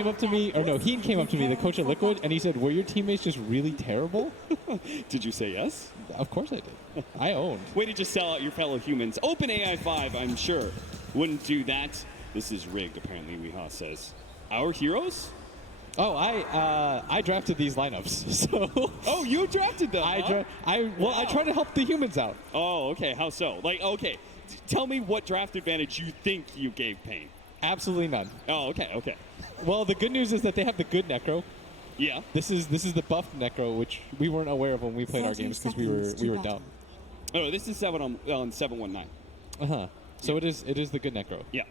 came up to me, or no, Heen came up to me, the coach at Liquid, and he said, were your teammates just really terrible? Did you say yes? Of course I did. I owned. Way to just sell out your fellow humans. OpenAI 5, I'm sure, wouldn't do that. This is rigged, apparently, Weehaw says. Our heroes? Oh, I drafted these lineups, so... Oh, you drafted them, huh? I try to help the humans out. Oh, okay, how so? Like, okay, tell me what draft advantage you think you gave Pain. Absolutely none. Oh, okay, okay. Well, the good news is that they have the good Necro. Yeah. This is the buffed Necro, which we weren't aware of when we played our games because we were dumb. Oh, this is 7 on 719. Uh-huh. So it is the good Necro. Yeah.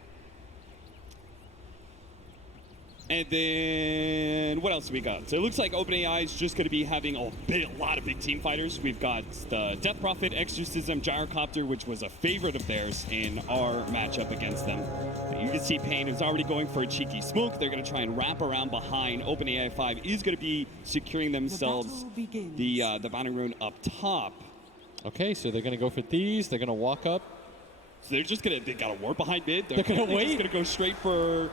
And then what else do we got? So it looks like OpenAI is just going to be having a lot of big team fighters. We've got the Death Prophet, Exorcism, Gyrocopter, which was a favorite of theirs in our matchup against them. You can see Pain is already going for a cheeky smoke. They're going to try and wrap around behind. OpenAI 5 is going to be securing themselves the bounty rune up top. Okay, so they're going to go for these. They're going to walk up. So they're just going to, they got a ward behind mid. They're going to wait. They're just going to go straight for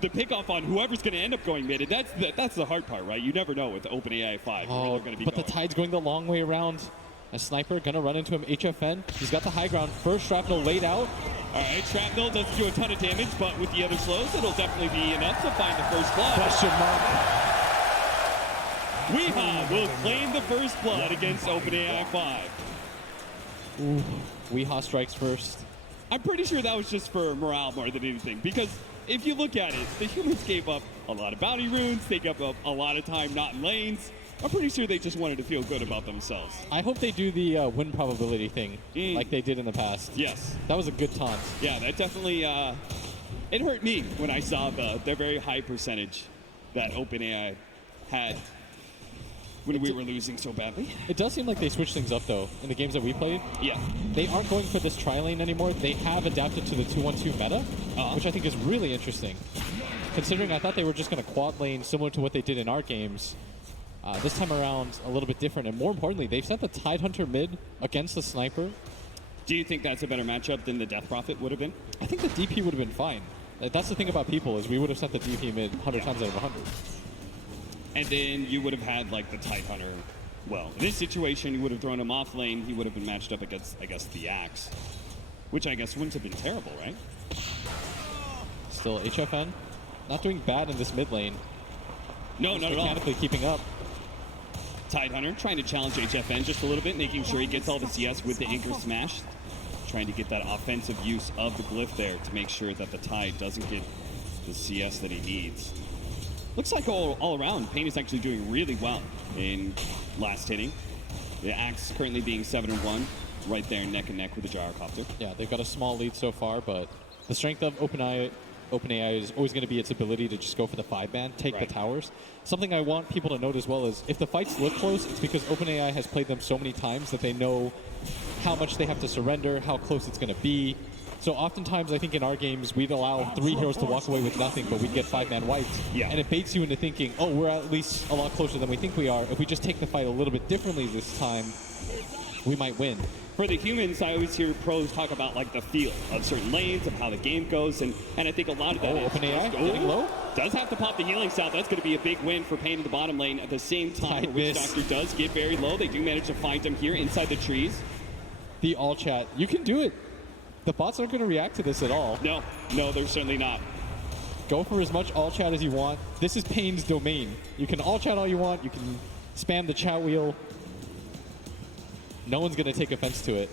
the pickoff on whoever's going to end up going mid. And that's the hard part, right? You never know with OpenAI 5. Oh, where they're going to be but going. The tide's going the long way around. A sniper going to run into him. HFN. He's got the high ground. First shrapnel laid out. All right, shrapnel doesn't do a ton of damage, but with the other slows, it'll definitely be enough to find the first blood. Question mark. Weehaw will claim the first blood against OpenAI 5. Ooh, Weehaw strikes first. I'm pretty sure that was just for morale more than anything, because if you look at it, the humans gave up a lot of bounty runes, they gave up a lot of time not in lanes. I'm pretty sure they just wanted to feel good about themselves. I hope they do the win probability thing like they did in the past. Yes. That was a good taunt. Yeah, that definitely, it hurt me when I saw the very high percentage that OpenAI had when we were losing so badly. It does seem like they switched things up, though, in the games that we played. Yeah. They aren't going for this tri-lane anymore. They have adapted to the 2-1-2 meta, which I think is really interesting. Considering I thought they were just going to quad lane similar to what they did in our games. This time around, a little bit different. And more importantly, they've sent the Tidehunter mid against the Sniper. Do you think that's a better matchup than the Death Prophet would have been? I think the DP would have been fine. That's the thing about people, is we would have sent the DP mid 100 times out of 100. And then you would have had, like, the Tidehunter. Well, in this situation, you would have thrown him off lane. He would have been matched up against, I guess, the Axe. Which I guess wouldn't have been terrible, right? Still HFN. Not doing bad in this mid lane. No, not at all. Mechanically keeping up. Tidehunter trying to challenge HFN just a little bit, making sure he gets all the CS with the Anchor Smash. Trying to get that offensive use of the glyph there to make sure that the Tide doesn't get the CS that he needs. Looks like all around, Pain is actually doing really well in last hitting. The Axe currently being 7-1, right there neck and neck with the Gyrocopter. Yeah, they've got a small lead so far, but the strength of OpenAI is always going to be its ability to just go for the 5-man, take the towers. Something I want people to note as well is if the fights look close, it's because OpenAI has played them so many times that they know how much they have to surrender, how close it's going to be. So oftentimes, I think in our games, we'd allow 3 heroes to walk away with nothing, but we'd get 5-man wipes. Yeah. And it baits you into thinking, oh, we're at least a lot closer than we think we are. If we just take the fight a little bit differently this time, we might win. For the humans, I always hear pros talk about like the feel of certain lanes, of how the game goes, and I think a lot of that is OpenAI getting low. Does have to pop the healing salve. That's going to be a big win for Pain in the bottom lane. At the same time, Witch Doctor does get very low. They do manage to find him here inside the trees. The all chat, you can do it. The bots aren't going to react to this at all. No, they're certainly not. Go for as much all chat as you want. This is Pain's domain. You can all chat all you want. You can spam the chat wheel. No one's going to take offense to it.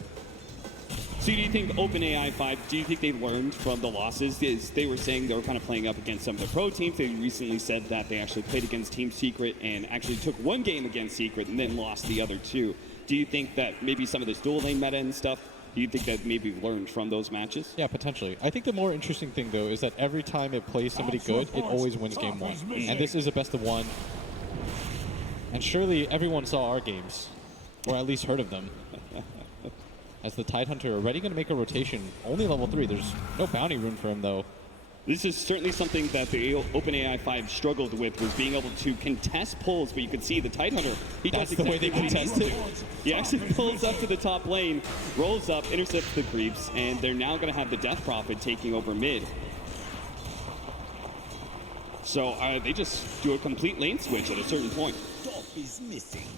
So do you think OpenAI 5, do you think they learned from the losses? They were saying they were kind of playing up against some of the pro teams. They recently said that they actually played against Team Secret and actually took one game against Secret and then lost the other 2. Do you think that maybe some of this dual lane meta and stuff, do you think that maybe learned from those matches? Yeah, potentially. I think the more interesting thing, though, is that every time it plays somebody good, it always wins game 1. And this is a best of 1. And surely everyone saw our games, or at least heard of them. As the Tidehunter already going to make a rotation, only level 3. There's no bounty rune for him, though. This is certainly something that the OpenAI 5 struggled with, was being able to contest pulls, but you can see the Tidehunter, he does exactly the way they contest it. He actually pulls up to the top lane, rolls up, intercepts the creeps, and they're now going to have the Death Prophet taking over mid. So they just do a complete lane switch at a certain point.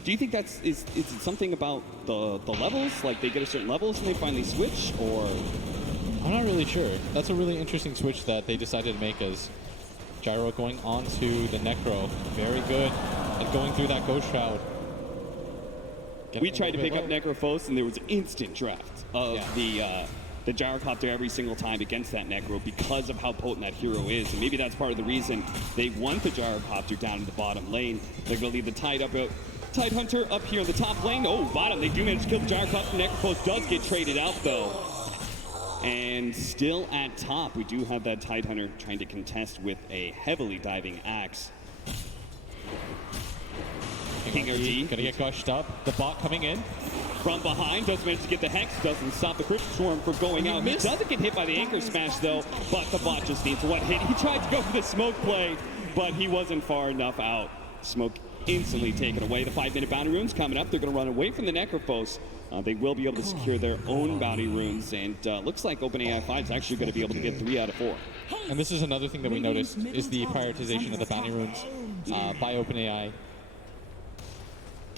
Do you think is it something about the levels? Like they get a certain levels and they finally switch, or? I'm not really sure. That's a really interesting switch that they decided to make as Gyro going on to the Necro. Very good. And going through that Ghost Shroud. We tried to pick up Necrophos and there was instant draft of the Gyrocopter every single time against that Necro because of how potent that hero is. And maybe that's part of the reason they want the Gyrocopter down in the bottom lane. They're going to leave the Tide Hunter up here in the top lane. Oh, bottom. They do manage to kill the Gyrocopter. Necrophos does get traded out, though. And still at top, we do have that Tide Hunter trying to contest with a heavily diving axe. King RT gonna get gushed up. The bot coming in. From behind, does manage to get the Hex, doesn't stop the Crypt Storm from going out. He doesn't get hit by the Anchor Smash, though, but the bot just needs one hit. He tried to go for the smoke play, but he wasn't far enough out. Smoke instantly taken away. The 5-minute bounty runes coming up. They're going to run away from the Necrophos. They will be able to secure their own bounty runes, and looks like OpenAI 5 is actually going to be able to get 3 out of 4. And this is another thing that we noticed is the prioritization of the bounty runes by OpenAI.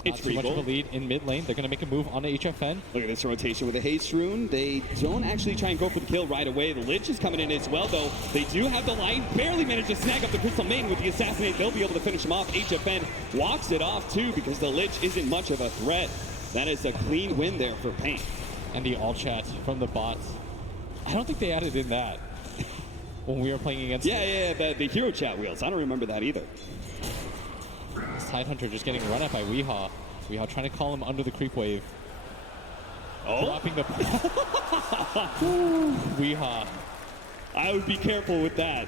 It's too much of a lead in mid lane. They're going to make a move on the HFN. Look at this rotation with a Haste Rune. They don't actually try and go for the kill right away. The Lich is coming in as well, though. They do have the Light. Barely managed to snag up the Crystal Maiden with the Assassinate. They'll be able to finish him off. HFN walks it off, too, because the Lich isn't much of a threat. That is a clean win there for Pain. And the all chat from the bots. I don't think they added in that when we were playing against the hero chat wheels. I don't remember that either. Tide Hunter just getting run at by Weehaw. Weehaw trying to call him under the creep wave. Oh. Dropping the... Weehaw. I would be careful with that.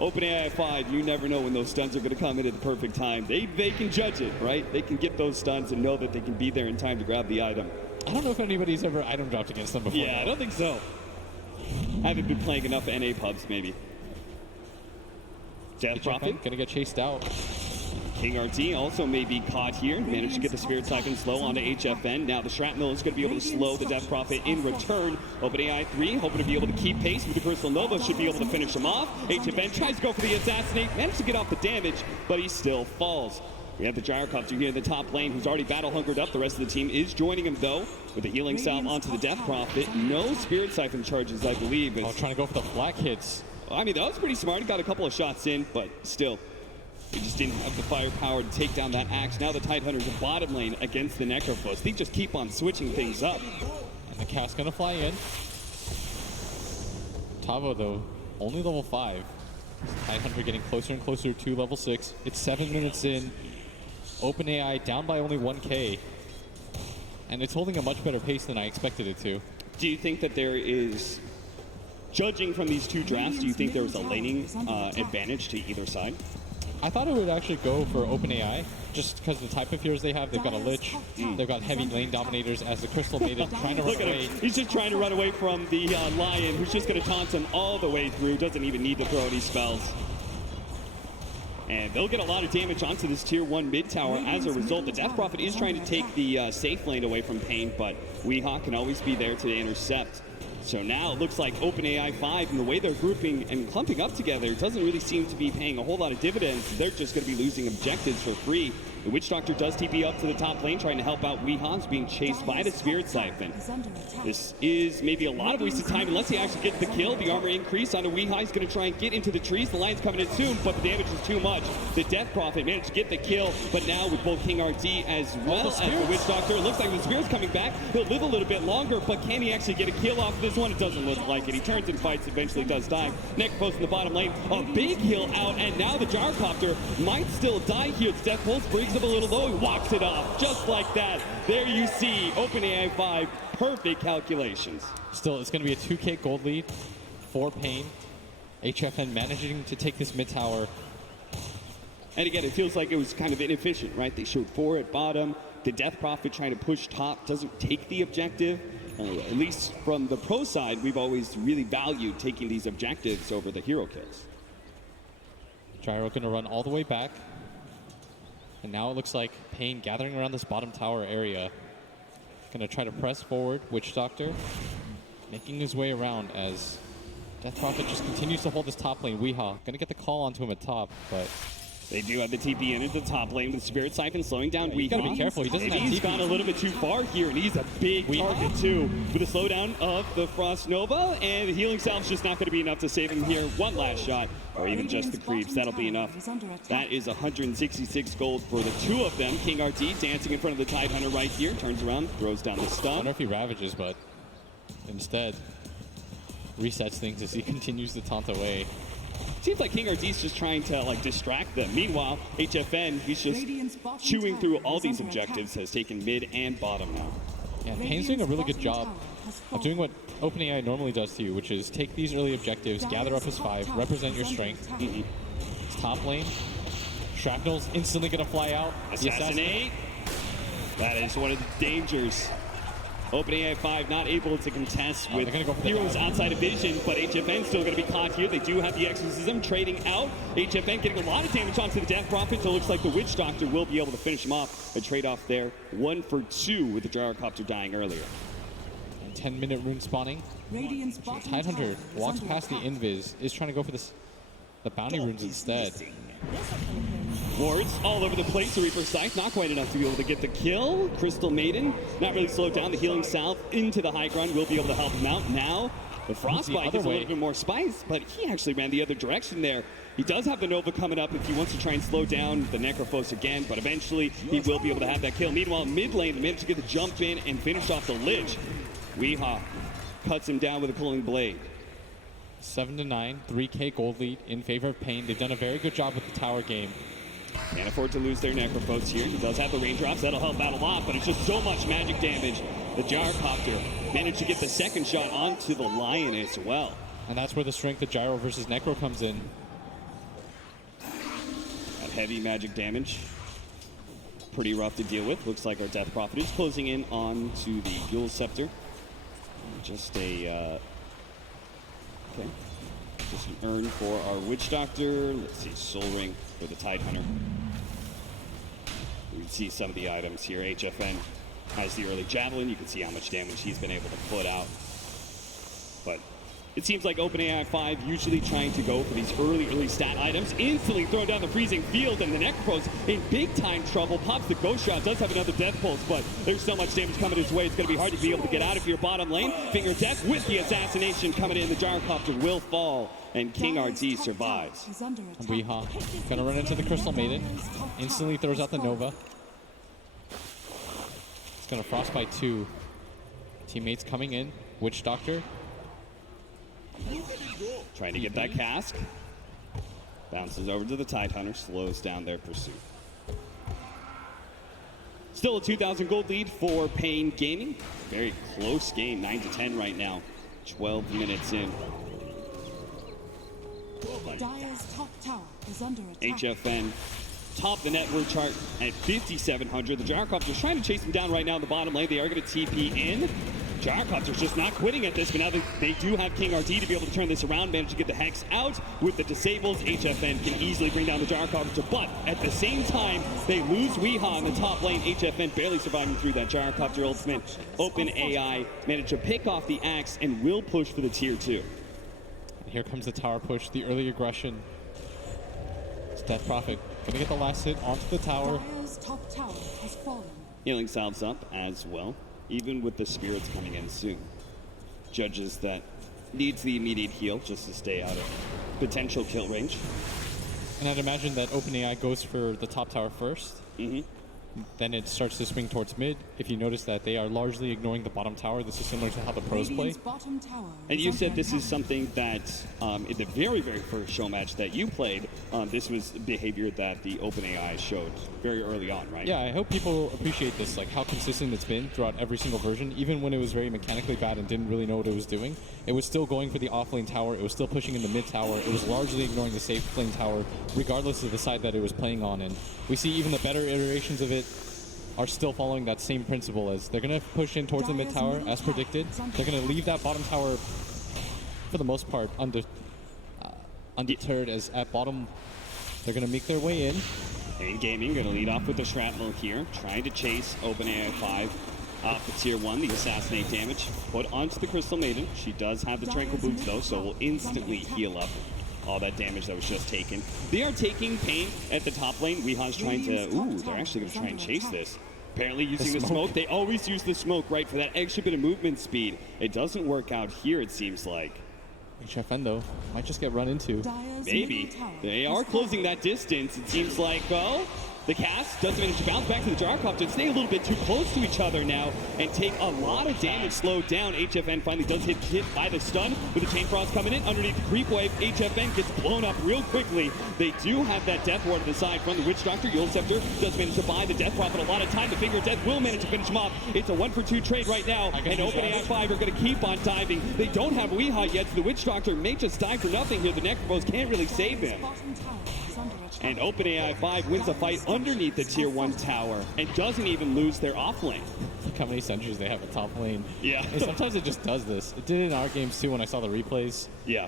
OpenAI 5, you never know when those stuns are going to come in at the perfect time. They can judge it, right? They can get those stuns and know that they can be there in time to grab the item. I don't know if anybody's ever item dropped against them before. Yeah, I don't think so. I haven't been playing enough NA pubs, maybe. Death Prophet. Gonna get chased out. King RT also may be caught here. Managed to get the Spirit Siphon slow onto HFN. Now the Shrapnel is going to be able to slow the Death Prophet in return. OpenAI 3 hoping to be able to keep pace with the Crystal Nova. Should be able to finish him off. HFN tries to go for the Assassinate. Managed to get off the damage, but he still falls. We have the Gyrocopter here in the top lane who's already battle hungered up. The rest of the team is joining him, though, with a healing salve onto the Death Prophet. No Spirit Siphon charges, I believe. Trying to go for the flak hits. I mean, that was pretty smart. He got a couple of shots in, but still. They just didn't have the firepower to take down that axe. Now the Tide Hunters are bottom lane against the Necrophos. They just keep on switching things up. And the cast gonna fly in. Tavo, though, only level 5. Tide Hunter getting closer and closer to level 6. It's 7 minutes in. OpenAI down by only 1K. And it's holding a much better pace than I expected it to. Do you think that there is, judging from these two drafts, do you think there was a laning advantage to either side? I thought it would actually go for OpenAI, just because the type of heroes they have. They've got a Lich, they've got heavy lane dominators as the Crystal Maiden trying to run away. He's just trying to run away from the Lion, who's just going to taunt him all the way through, doesn't even need to throw any spells. And they'll get a lot of damage onto this tier 1 mid tower as a result. The Death Prophet is trying to take the safe lane away from Pain, but Weehaw can always be there to intercept. So now it looks like OpenAI 5 and the way they're grouping and clumping up together doesn't really seem to be paying a whole lot of dividends. They're just going to be losing objectives for free. The Witch Doctor does TP up to the top lane, trying to help out Weehaw's being chased by the Spirit Siphon. This is maybe a lot of wasted time unless he actually gets the kill. The armor increase onto Weehaw. He's going to try and get into the trees. The Lion's coming in soon, but the damage is too much. The Death Prophet managed to get the kill, but now with both King RT as well as the Witch Doctor, it looks like the Spirit's coming back. He'll live a little bit longer, but can he actually get a kill off this one? It doesn't look like it. He turns and fights, eventually does die. Necrophos in the bottom lane. A big heal out, and now the Gyrocopter might still die here. The Death Pulse brings him a little low. He walks it off just like that. There you see OpenAI 5, perfect calculations. Still, it's going to be a 2K gold lead for Pain. HFN managing to take this mid tower. And again, it feels like it was kind of inefficient, right? They showed 4 at bottom. The Death Prophet trying to push top doesn't take the objective. At least from the pro side, we've always really valued taking these objectives over the hero kills. Gyro going to run all the way back. And now it looks like Pain gathering around this bottom tower area. Going to try to press forward. Witch Doctor making his way around as Death Prophet just continues to hold this top lane. Weehaw gonna get the call onto him at top, but They do have the TP in at the top lane with Spirit Siphon slowing down Weehaw. you gotta be careful. He doesn't Maybe have he's TP. gone a little bit too far here, and he's a big target too. With a slowdown of the Frost Nova, and the healing salve's just not going to be enough to save him here. One last shot, or even just the creeps, that'll be enough. That is 166 gold for the two of them. King RT dancing in front of the Tidehunter right here, turns around, throws down the I stun. wonder if he ravages, but instead resets things as he continues to taunt away. Seems like King RT's just trying to like distract them. Meanwhile, HFN, he's just chewing through all these objectives, has taken mid and bottom now. Yeah, Pain's doing a really good job of doing what OpenAI normally does to you, which is take these early objectives, gather up as 5, represent your strength. It's top lane. Shrapnel's instantly gonna fly out. The Assassinate. That is one of the dangers. OpenAI 5 not able to contest with gonna go for the heroes dive. outside of vision, but HFN still going to be caught here. They do have the Exorcism trading out. HFN getting a lot of damage onto the Death Prophet, so it looks like the Witch Doctor will be able to finish him off. A trade-off there, 1 for 2 with the Gyrocopter dying earlier. 10-minute rune spawning. Tidehunter walks past the invis, is trying to go for this, the bounty runes instead. Wards all over the place. The Reaper Scythe not quite enough to be able to get the kill. Crystal Maiden not really slowed down. The healing salve into the high ground will be able to help him out. Now the Frostbite other is a way. little bit more spice, but he actually ran the other direction there. He does have the Nova coming up if he wants to try and slow down the Necrophos again, but eventually he will be able to have that kill. Meanwhile, mid lane, managed to get the jump in and finish off the Lich. Weehaw cuts him down with a Pulling Blade. 7-9, 3K gold lead in favor of Pain. They've done a very good job with the tower game. Can't afford to lose their Necrophos here. He does have the raindrops. That'll help out a lot, but it's just so much magic damage. The Gyrocopter managed to get the second shot onto the Lion as well. And that's where the strength of Gyro versus Necro comes in. That heavy magic damage. Pretty rough to deal with. Looks like our Death Prophet is closing in on to the Yule Scepter. Just a... okay. Just an urn for our Witch Doctor. Let's see, Soul Ring for the Tidehunter. We can see some of the items here. HFN has the early Javelin. You can see how much damage he's been able to put out. But it seems like OpenAI 5 usually trying to go for these early stat items. Instantly thrown down the freezing field, and the Necropos in big time trouble. Pops the Ghost Shot, does have another Death Pulse, but there's so much damage coming his way. It's going to be hard to be able to get out of your bottom lane. Finger Death with the Assassination coming in. The Gyrocopter will fall, and King RT survives. Weehaw gonna run into the Crystal Maiden. Instantly throws out the Nova. It's gonna Frostbite 2. Teammates coming in. Witch Doctor. Trying to get that cask. Bounces over to the Tidehunter, slows down their pursuit. Still a 2,000 gold lead for Pain Gaming. Very close game, 9-10 right now. 12 minutes in. Dire's top tower is under attack. HFN top the network chart at 5,700. The Gyrocopter's trying to chase him down right now in the bottom lane. They are going to TP in. Gyrocopter's just not quitting at this, but now they do have King RT to be able to turn this around, manage to get the Hex out with the disables. HFN can easily bring down the Gyrocopter, but at the same time, they lose Weehaw in the top lane. HFN barely surviving through that Gyrocopter ultimate. OpenAI managed to pick off the axe and will push for the tier 2. And here comes the tower push, the early aggression. It's Death Prophet gonna get the last hit onto the tower. Dire's top tower has fallen. Healing salves up as well, even with the spirits coming in soon. Judges that needs the immediate heal just to stay out of potential kill range. And I'd imagine that OpenAI goes for the top tower first. Then it starts to swing towards mid. If you notice that they are largely ignoring the bottom tower, this is similar to how the pros play. Radiant's bottom tower And is you under said this is attack. something that in the very first show match that you played, this was behavior that the OpenAI showed very early on, right? Yeah, I hope people appreciate this, like how consistent it's been throughout every single version. Even when it was very mechanically bad and didn't really know what it was doing, it was still going for the off-lane tower. It was still pushing in the mid tower. It was largely ignoring the safe lane tower, regardless of the side that it was playing on. And we see even the better iterations of it are still following that same principle. As they're going to push in towards the mid tower as predicted. They're going to leave that bottom tower for the most part undeterred, as at bottom they're going to make their way in. Pain Gaming going to lead off with the shrapnel here, trying to chase OpenAI 5 off the tier 1, the assassinate damage put onto the Crystal Maiden. She does have the Tranquil Boots though, so will instantly heal up all that damage that was just taken. They are taking Pain at the top lane. Weeha's trying to, they're actually going to try and chase this. Apparently using the smoke. They always use the smoke, right, for that extra bit of movement speed. It doesn't work out here, it seems like. HFN, though, might just get run into. Maybe. They are closing that distance. It seems like, well, the cast doesn't manage to bounce back to the Gyrocopter. Stay a little bit too close to each other now and take a lot of damage slowed down. HFN finally does hit by the stun with the Chain Frost coming in underneath the creep wave. HFN gets blown up real quickly. They do have that Death Ward to the side from the Witch Doctor. Yule Scepter does manage to buy the Death Prophet a lot of time. The Finger of Death will manage to finish him off. It's a 1-for-2 trade right now, and OpenAI 5 are going to keep on diving. They don't have Weeha yet, so the Witch Doctor may just die for nothing here. The Necropose can't really save him. And OpenAI 5 wins a fight underneath the tier 1 tower and doesn't even lose their off lane. Look how many sentries they have at top lane. Yeah. And sometimes it just does this. It did it in our games too when I saw the replays. Yeah.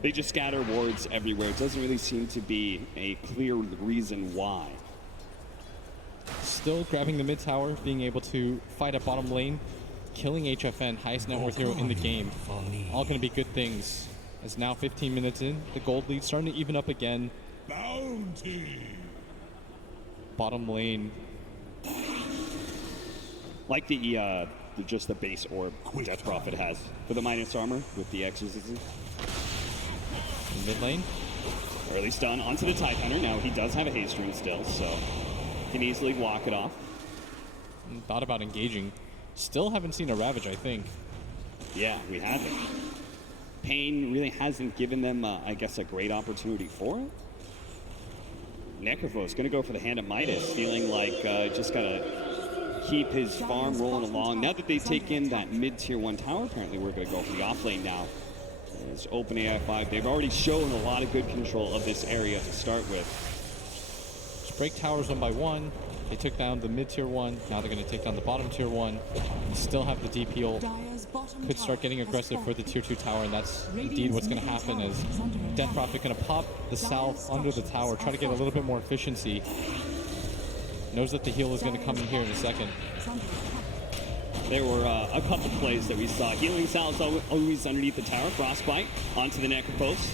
They just scatter wards everywhere. It doesn't really seem to be a clear reason why. Still grabbing the mid tower, being able to fight at bottom lane, killing HFN, highest net worth hero in the game. All going to be good things. As now 15 minutes in, the gold lead starting to even up again. Bounty. Bottom lane. Like just the base orb Death Prophet has for the minus armor with the exorcism. Mid lane. Early stun onto the Tide Hunter. Now he does have a haste ring still, so can easily walk it off. Thought about engaging. Still haven't seen a Ravage, I think. Yeah, we haven't. Pain really hasn't given them, I guess, a great opportunity for it. Necrophos going to go for the Hand of Midas, feeling like just got to keep his farm rolling along. Now that they've taken that mid-tier 1 tower, apparently we're going to go for the off lane now. It's OpenAI 5. They've already shown a lot of good control of this area to start with. Just break towers one by one. They took down the mid-tier 1. Now they're going to take down the bottom tier 1. Still have the DP ult. Could start getting aggressive for the tier 2 tower, and that's indeed what's going to happen as Death Prophet going to pop the south under the tower, try to get a little bit more efficiency. Knows that the heal is going to come in here in a second. There were a couple plays that we saw. Healing Sal's always underneath the tower. Frostbite onto the Necropose.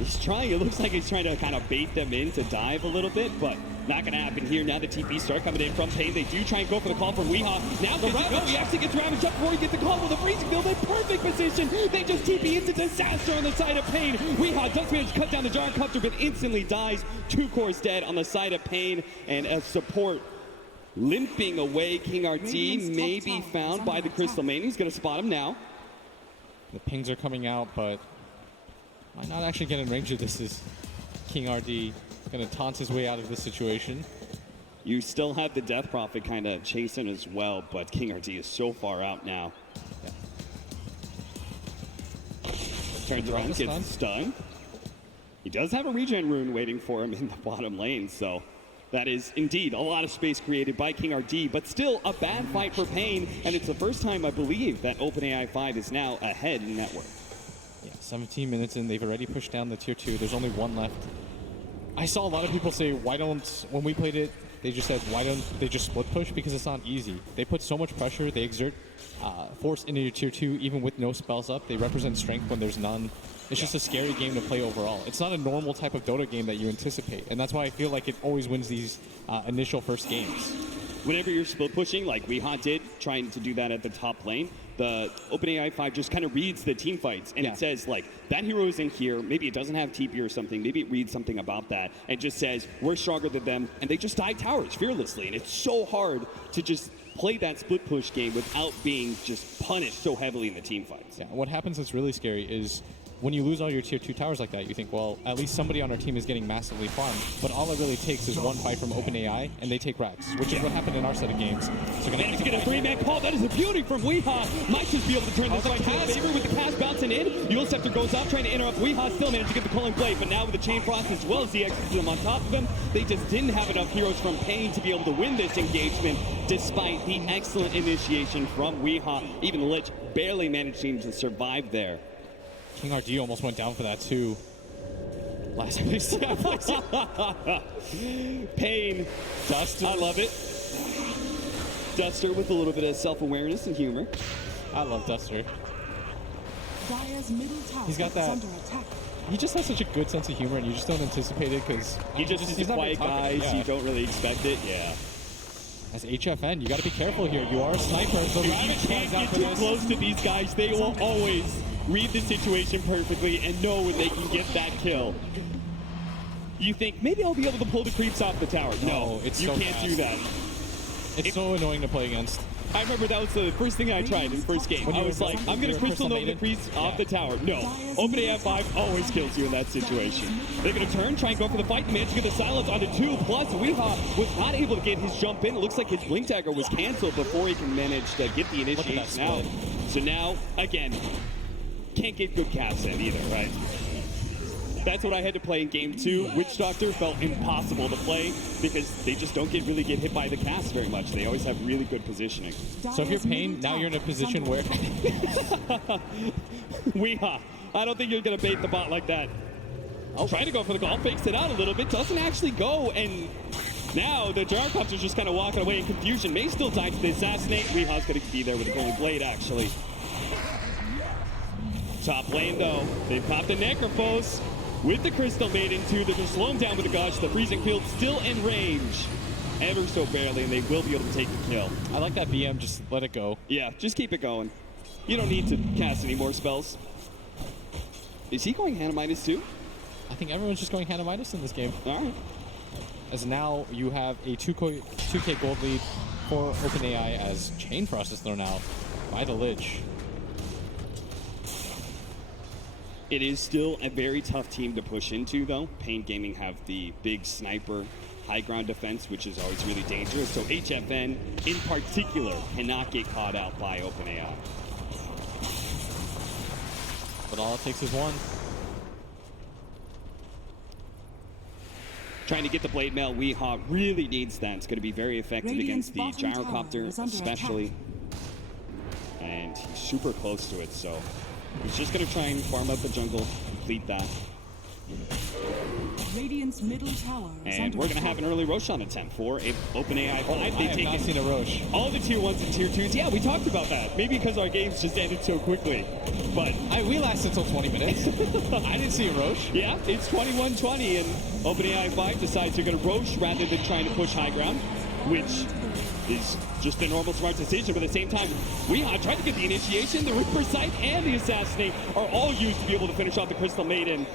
He's trying, it looks like he's trying to kind of bait them in to dive a little bit, but not going to happen here. Now the TP start coming in from Pain. They do try and go for the call from Weeha. Now the Ravage. He actually gets Ravage up before he gets the call with the freezing field. In perfect position. They just TP into disaster on the side of Pain. Weeha does manage to cut down the Gyrocopter, but instantly dies. 2 cores dead on the side of Pain, and as support limping away. King RT may be found by the Crystal Maiden. He's going to spot him now. The pings are coming out, but might not actually get in range of this. Is King RD going to taunt his way out of this situation? You still have the Death Prophet kind of chasing as well, but King RD is so far out now. Yeah. Turns around, gets stunned. He does have a regen rune waiting for him in the bottom lane, so that is indeed a lot of space created by King RD, but still a bad fight for Pain, and it's the first time, I believe, that OpenAI 5 is now ahead in network. Yeah, 17 minutes in, they've already pushed down the tier 2. There's only 1 left. I saw a lot of people say, why don't, when we played it, they just said, why don't they just split push? Because it's not easy. They put so much pressure, they exert force into your tier 2, even with no spells up. They represent strength when there's none. It's just a scary game to play overall. It's not a normal type of Dota game that you anticipate, and that's why I feel like it always wins these initial first games. Whenever you're split pushing, like Weeha did, trying to do that at the top lane, the OpenAI 5 just kind of reads the team fights, and it says, like, that hero is in here, maybe it doesn't have TP or something, maybe it reads something about that, and just says, we're stronger than them, and they just die towers fearlessly, and it's so hard to just play that split push game without being just punished so heavily in the team fights. Yeah, what happens that's really scary is when you lose all your tier 2 towers like that, you think, well, at least somebody on our team is getting massively farmed. But all it really takes is 1 fight from OpenAI, and they take Rax, which is what happened in our set of games. So gonna have to get a 3-man call. That is a beauty from Weeha. Might just be able to turn this fight to his favor with the cast bouncing in. Yule Scepter goes off, trying to interrupt. Weeha still managed to get the calling play, but now with the Chain Frost as well as the exorcism on top of him, they just didn't have enough heroes from Pain to be able to win this engagement, despite the excellent initiation from Weeha. Even the Lich barely managing to survive there. King RD almost went down for that too. Last place. Pain. Dustin. I love it. Duster with a little bit of self-awareness and humor. I love Duster. Dire's middle tower He's got is that- under attack. He just has such a good sense of humor, and you just don't anticipate it because He just is a he's not very quiet guy, talkative, so yeah. you don't really expect it. Yeah. As HFN, you got to be careful here. You are a sniper, so You Rapier can't tries out get for too this. close to these guys. They will always read the situation perfectly and know when they can get that kill. You think, maybe I'll be able to pull the creeps off the tower. No, it's you so can't fast. do that. It's so annoying to play against. I remember that was the first thing I tried in first game. When I you was were like, going I'm going to for Crystal Nova the Crystal creeps Maiden? off the tower. No. OPENAI 5 always kills you in that situation. They're going to turn, try and go for the fight, manage to get the silence on the 2. Plus, Weehaw was not able to get his jump in. It looks like his blink dagger was canceled before he can manage to get the initiation out. So now, again, can't get good casts in either, right? That's what I had to play in game 2. Witch Doctor felt impossible to play because they just don't really get hit by the cast very much. They always have really good positioning. So if you're Pain, now you're in a position where Weehaw, I don't think you're going to bait the bot like that. I'll try to go for the call, fakes it out a little bit, doesn't actually go, and now the Gyrocopter's just kind of walking away in confusion. May still die to the assassinate. Weehaw's going to be there with a golden blade, actually. Top lane, though. They've popped the Necrophos with the Crystal Maiden, too. They're going to slow him down with the Gush. The Freezing Field still in range. Ever so barely, and they will be able to take the kill. I like that BM, just let it go. Yeah, just keep it going. You don't need to cast any more spells. Is he going Hanamitis, too? I think everyone's just going Hanamitis in this game. All right. As now you have a 2K gold lead for OpenAI as Chain Frost is thrown out by the Lich. It is still a very tough team to push into, though. Pain Gaming have the big sniper high ground defense, which is always really dangerous. So HFN, in particular, cannot get caught out by OpenAI. But all it takes is one. Trying to get the Blade Mail, Weehaw really needs that. It's going to be very effective Radiant's against the bottom tower Gyrocopter, is under especially. And he's super close to it, so he's just going to try and farm up the jungle, complete that. Radiant's middle tower is And under we're going to have attack. an early Roshan attempt for OpenAI 5. I have not seen a Roche. all the tier 1s and tier 2s. Yeah, we talked about that. Maybe because our games just ended so quickly. But We lasted until 20 minutes. I didn't see a Roche. yeah, it's 21-20, and OpenAI 5 decides they're going to Roche rather than trying to push high ground, which is just a normal smart decision. But at the same time, Weehaw tried to get the initiation. The Reaper Sight and the Assassinate are all used to be able to finish off the Crystal Maiden.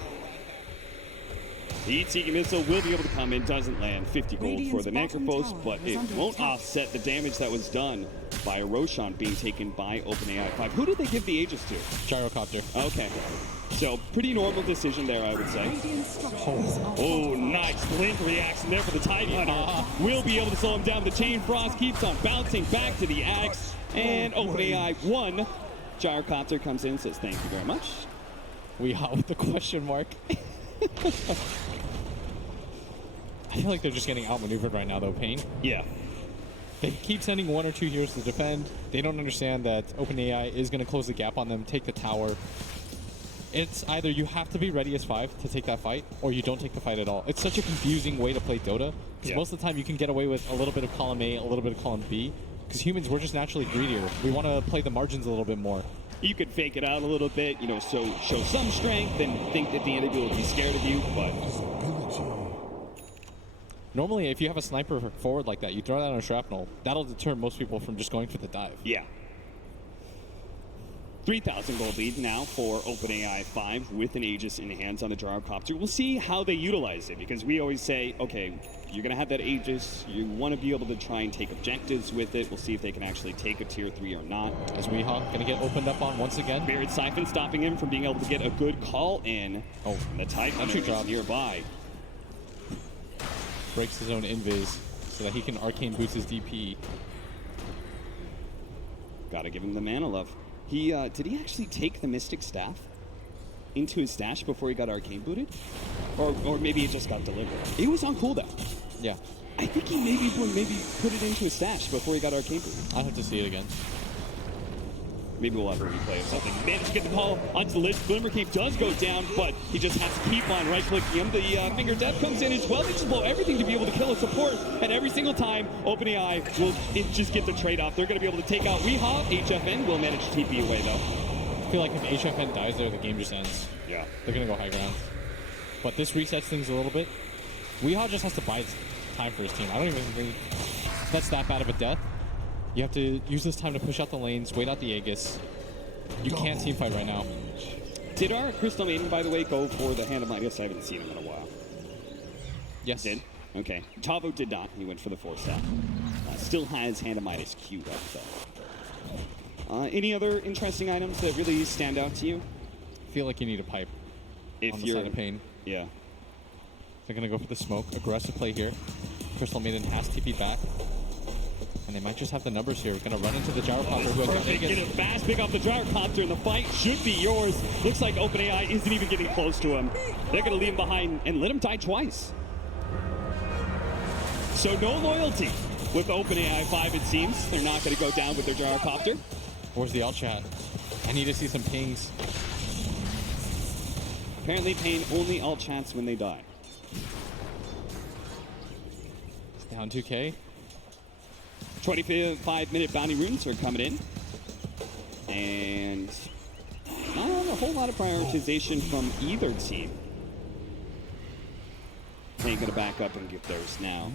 The Heat-Seeking Missile will be able to come in, doesn't land. 50 gold for the Radiant's bottom Necrophos, tower but is it under won't attack. offset the damage that was done by a Roshan being taken by OpenAI 5. Who did they give the Aegis to? Gyrocopter. Okay. So, pretty normal decision there, I would say. Radiant structures are Oh, fortified. nice blink reaction there for the Tidy Hunter. Will be able to slow him down. The Chain Frost keeps on bouncing back to the Axe, and OpenAI 1. Gyrocopter comes in and says, thank you very much. We hot with the question mark. I feel like they're just getting outmaneuvered right now, though, Pain. Yeah. They keep sending 1 or 2 heroes to defend. They don't understand that OpenAI is going to close the gap on them, take the tower. It's either you have to be ready as 5 to take that fight, or you don't take the fight at all. It's such a confusing way to play Dota, because Yeah. most of the time you can get away with a little bit of column A, a little bit of column B, because humans, we're just naturally greedier. We want to play the margins a little bit more. You could fake it out a little bit, you know, so show some strength and think that the enemy will be scared of you, but Normally, if you have a sniper forward like that, you throw that on a shrapnel, that'll deter most people from just going for the dive. yeah. 3,000 gold lead now for OpenAI 5 with an Aegis in hands on the Gyrocopter. We'll see how they utilize it, because we always say, okay, you're going to have that Aegis. You want to be able to try and take objectives with it. We'll see if they can actually take a tier 3 or not. As Weehaw going to get opened up on once again. Buried Siphon stopping him from being able to get a good call in. Oh, And the Tide Hunter entry is drop. nearby. Breaks his own invis so that he can arcane boost his DP. Gotta give him the mana love. He did he actually take the Mystic Staff into his stash before he got arcane booted? Or maybe it just got delivered. It was on cooldown. Yeah, I think he maybe put it into his stash before he got arcane booted. I'll have to see it again. Maybe we'll have a replay of something. Managed to get the call onto the ledge. Glimmer Cape does go down, but he just has to keep on right-clicking him. The Finger Death comes in as well. They just blow everything to be able to kill a support. And every single time, OpenAI will just get the trade-off. They're going to be able to take out Weehaw. HFN will manage to TP away, though. I feel like if HFN dies there, the game just ends. Yeah. They're going to go high ground. But this resets things a little bit. Weehaw just has to buy time for his team. I don't even think that's that bad of a death. You have to use this time to push out the lanes, wait out the Aegis. You can't teamfight right now. Did our Crystal Maiden, by the way, go for the Hand of Midas? I haven't seen him in a while. Yes. Did? Okay. Tavo did not. He went for the 4-stat. Still has Hand of Midas queued up, though. Any other interesting items that really stand out to you? I feel like you need a pipe If on the you're side of Pain. Yeah. They're going to go for the smoke. Aggressive play here. Crystal Maiden has TP back. And they might just have the numbers here. We're going to run into the Gyrocopter. Who has got Perfect. Get Aegis. it fast. Pick off the Gyrocopter, and the fight should be yours. Looks like OpenAI isn't even getting close to him. They're going to leave him behind and let him die twice. So no loyalty with OpenAI 5, it seems. They're not going to go down with their Gyrocopter. Where's the alt chat? I need to see some pings. Apparently, Pain only alt chats when they die. It's down 2K. 25-minute bounty runes are coming in. And not a whole lot of prioritization from either team. Pain going to back up and get theirs now.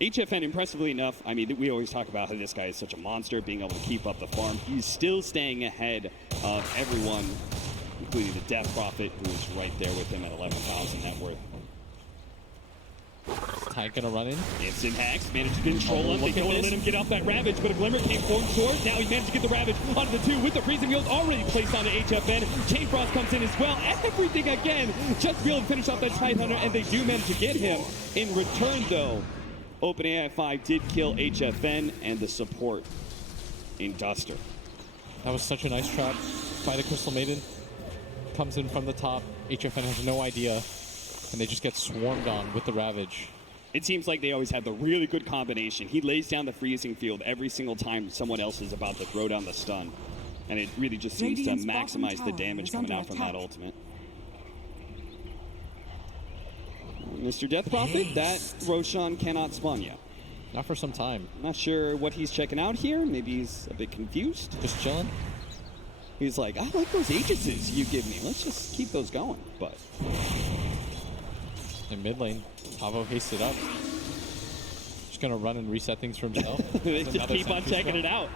HFN, impressively enough, I mean, we always talk about how this guy is such a monster, being able to keep up the farm. He's still staying ahead of everyone, including the Death Prophet, who is right there with him at 11,000 net worth. Tide gonna run in. Instant hacks, managed to control him. They look at don't want to this. let him get off that Ravage, but a Glimmer came forward sword. Now he managed to get the Ravage onto the 2 with the freezing field already placed onto HFN. Chain Frost comes in as well. Everything again, just to be able to finish off that Tide Hunter, and they do manage to get him. In return, though, OpenAI 5 did kill HFN and the support in Duster. That was such a nice trap by the Crystal Maiden. Comes in from the top. HFN has no idea. And they just get swarmed on with the Ravage. It seems like they always have the really good combination. He lays down the freezing field every single time someone else is about to throw down the stun. And it really just seems to Radiant's bottom maximize the tower damage is coming under out from that attack. ultimate. Mr. Death Prophet, that Roshan cannot spawn yet. Not for some time. Not sure what he's checking out here. Maybe he's a bit confused. Just chilling. He's like, I like those Aegises you give me. Let's just keep those going. But In mid lane, Tavo hasted up. Just gonna run and reset things for himself. they There's just another keep on sentry checking spell. it out.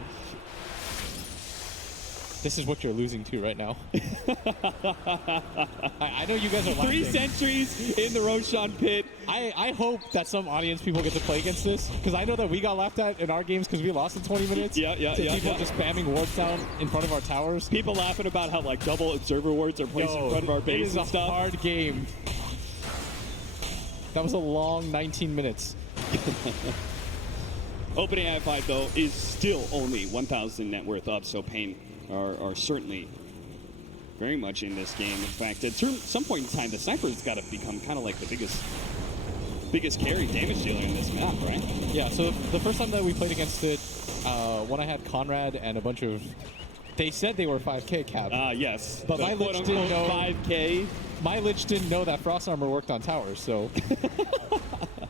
This is what you're losing to right now. I know you guys are 3 laughing. sentries in the Roshan pit. I hope that some audience people get to play against this, because I know that we got laughed at in our games because we lost in 20 minutes. Yeah. People just spamming wards down in front of our towers. People laughing about how like double observer wards are placed in front of our it base is and a stuff. hard game. That was a long 19 minutes. OpenAI 5 though is still only 1,000 net worth up, so Pain are certainly very much in this game. In fact, at some point in time, the sniper's got to become kind of like the biggest carry damage dealer in this map, right? Yeah, so the first time that we played against it, when I had Conrad and a bunch of... They said they were 5K cap. Yes. But the my Lich didn't know... 5K. My Lich didn't know that Frost Armor worked on towers, so...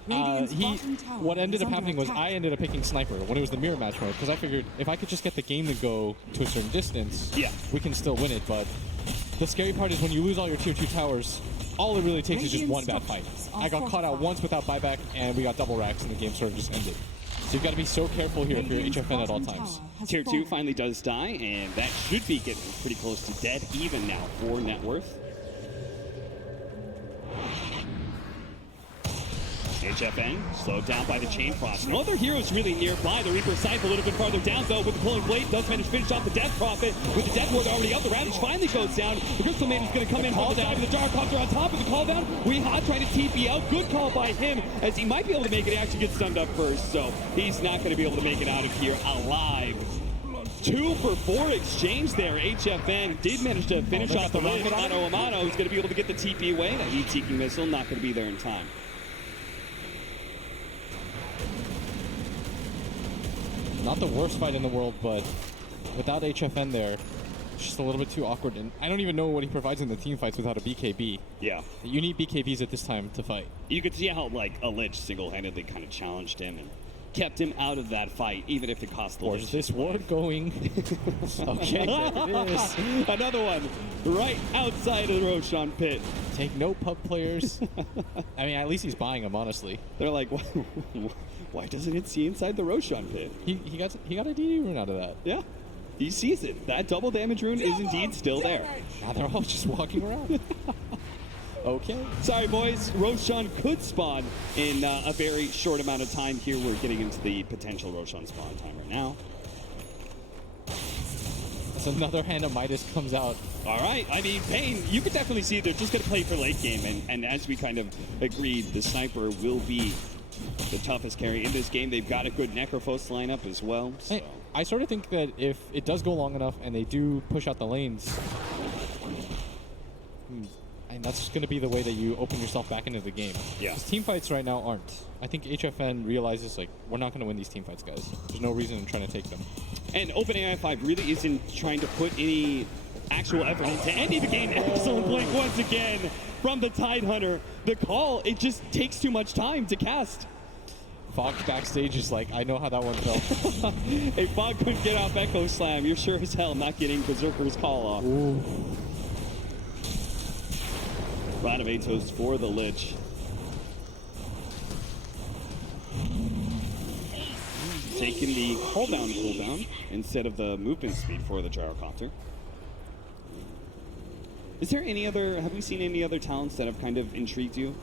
Radiant's bottom tower what ended is up under happening was attack. I ended up picking Sniper when it was the mirror match mode, because I figured if I could just get the game to go to a certain distance, Yeah. we can still win it. But the scary part is when you lose all your tier 2 towers, all it really takes is just one bad fight. I got caught out once without buyback, and we got double racks, and the game sort of just ended. So you've got to be so careful here if you're Radiant's HFN at all bottom times. tower has Tier 2 fallen. finally does die, and that should be getting pretty close to dead even now for net worth. HFN slowed down by the Chain Frost. No other heroes really nearby. The Reaper Scythe a little bit farther down, though, with the Pulling Blade. Does manage to finish off the Death Prophet. With the Death Ward already up, the Ravage finally goes down. The Crystal Maiden's going to come in from the side with the Gyrocopter on top of the call down. Weehaw trying to TP out. Good call by him, as he might be able to make it. He actually gets stunned up first, so he's not going to be able to make it out of here alive. 2 for 4 exchange there. HFN did manage to finish off the rocket. Amano is going to be able to get the TP away. That heat-seeking missile not going to be there in time. Not the worst fight in the world, but without HFN there, it's just a little bit too awkward. And I don't even know what he provides in the team fights without a BKB. Yeah. You need BKBs at this time to fight. You could see how, like, a Lich single-handedly kind of challenged him and kept him out of that fight, even if it cost the Or Lich is this his ward life. going? Okay, there it is. Another one right outside of the Roshan pit. Take no pub players. I mean, at least he's buying them, honestly. They're like, why doesn't it see inside the Roshan pit? He got a DD rune out of that. Yeah, he sees it. That double damage rune is indeed still there. Now they're all just walking around. Okay. Sorry, boys. Roshan could spawn in a very short amount of time here. We're getting into the potential Roshan spawn time right now. So another hand of Midas comes out. All right. I mean, Pain, you could definitely see they're just going to play for late game. And as we kind of agreed, the sniper will be the toughest carry in this game. They've got a good Necrophos lineup as well. So. Hey, I sort of think that if it does go long enough and they do push out the lanes, and that's going to be the way that you open yourself back into the game. Yeah. Because team fights right now aren't. I think HFN realizes, like, we're not going to win these team fights, guys. There's no reason in trying to take them. And OpenAI 5 really isn't trying to put any actual effort into ending the game. Excellent blink once again from the Tidehunter. The call, it just takes too much time to cast. Fog backstage is like, I know how that one felt. If Fog couldn't get off Echo Slam, you're sure as hell not getting Berserker's call off. Ooh. Round of Atos for the Lich. Taking the cooldown instead of the movement speed for the Gyrocopter. Is there any other, have we seen any other talents that have kind of intrigued you,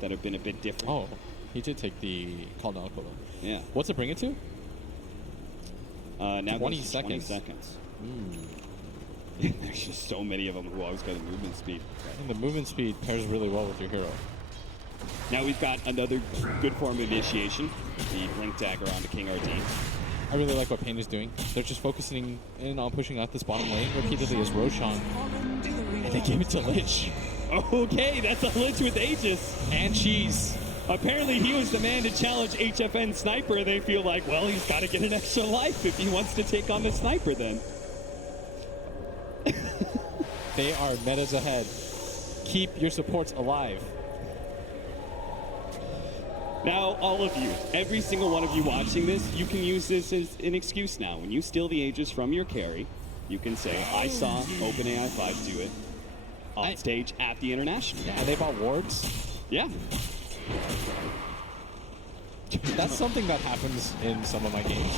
that have been a bit different? Oh, he did take the call down cooldown. Yeah. What's it bring it to? Now 20 goes to 20 seconds. seconds. There's just so many of them who always got a movement speed. And the movement speed pairs really well with your hero. Now we've got another good form of initiation, the Blink Dagger onto King RD. I really like what Pain is doing. They're just focusing in on pushing out this bottom lane repeatedly as Roshan. And they gave it to Lich. Okay, that's a Lich with Aegis. And cheese. Apparently he was the man to challenge HFN Sniper. They feel like, well, he's got to get an extra life if he wants to take on the Sniper then. They are metas ahead. Keep your supports alive. Now, all of you, every single one of you watching this, you can use this as an excuse now. When you steal the Aegis from your carry, you can say, I saw OpenAI 5 do it on stage at the International. Yeah, and they bought wards. Yeah. That's something that happens in some of my games.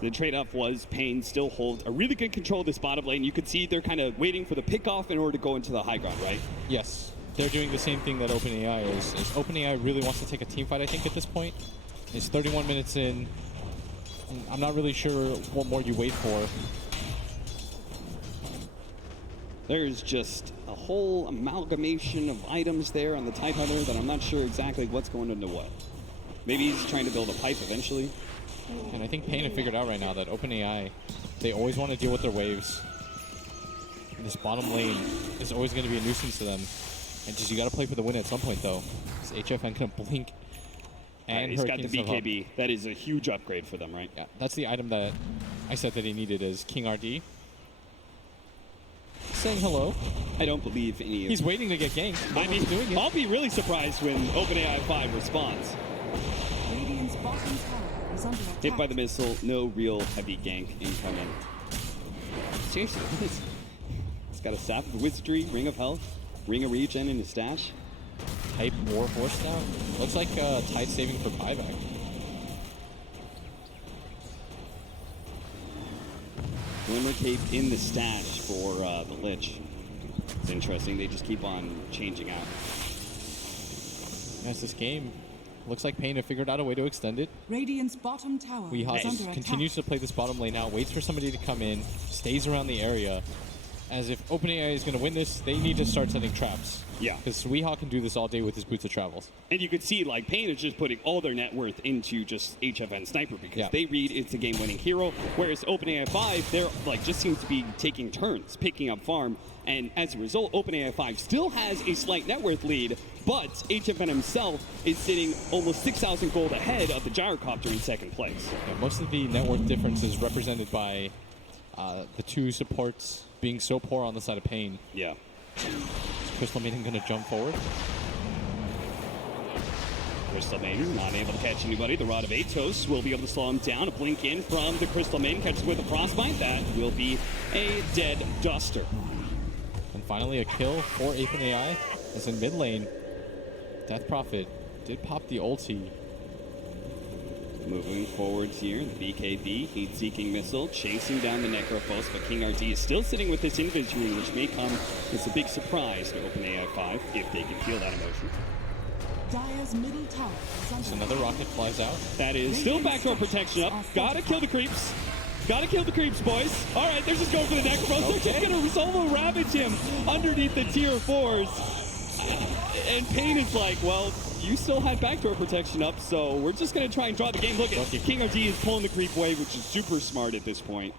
The trade-off was Pain still holds a really good control of this bottom lane. You could see they're kind of waiting for the pick-off in order to go into the high ground, right? Yes. They're doing the same thing that OpenAI is. OpenAI really wants to take a team fight, I think, at this point. It's 31 minutes in. I'm not really sure what more you wait for. There's just a whole amalgamation of items there on the Tidehunter that I'm not sure exactly what's going into what. Maybe he's trying to build a pipe eventually. And I think Pain have figured out right now that OpenAI, they always want to deal with their waves. And this bottom lane is always going to be a nuisance to them. And just, you got to play for the win at some point, though. This HFN can blink. And he's got the Hurricanes have BKB. That is a huge upgrade for them, right? Yeah, that's the item that I said that he needed is King RD. Saying hello. I don't believe any of He's waiting to get ganked. I mean, doing it. I'll be really surprised when OpenAI 5 responds. Radiant's bottom tower is under attack. Hit by the missile, no real heavy gank incoming. Seriously, he's got a Sap of Wizardry, Ring of Health, Ring of Regen in his stash. Type War Force now. Looks like Tide saving for buyback. Glimmer Cape in the stash for the Lich. It's interesting, they just keep on changing out. That's this game. Looks like Pain have figured out a way to extend it. Radiant's bottom tower Weehawk is under continues to play this bottom lane out, waits for somebody to come in, stays around the area, as if OpenAI is going to win this, they need to start setting traps. Yeah. Because Weehaw can do this all day with his Boots of Travels. And you could see, like, Pain is just putting all their net worth into just HFN Sniper because they read it's a game-winning hero, whereas OpenAI 5, they're, like, just seems to be taking turns, picking up farm, and as a result, OpenAI 5 still has a slight net worth lead, but HFN himself is sitting almost 6,000 gold ahead of the Gyrocopter in second place. Yeah, most of the net worth difference is represented by the two supports being so poor on the side of Pain. Yeah. Is Crystal Maiden going to jump forward? Crystal Maiden not able to catch anybody. The Rod of Atos will be able to slow him down. A blink in from the Crystal Maiden. Catches with a Frostbite. That will be a dead Duster. And finally a kill for OpenAI as in mid lane. Death Prophet did pop the ulti. Moving forwards here, the BKB, heat-seeking missile, chasing down the Necrophos, but King RD is still sitting with this Invis Rune, which may come as a big surprise to OpenAI 5 if they can feel that emotion. Dire's middle tower is under So another rocket flies out. That is still backdoor protection up. Gotta kill the creeps. Gotta kill the creeps, boys. All right, they're just going for the Necrophos. They're just gonna solo ravage him underneath the tier 4s. And Pain is like, well, you still had backdoor protection up, so we're just going to try and draw the game. Look at King RD is pulling the creep away, which is super smart at this point.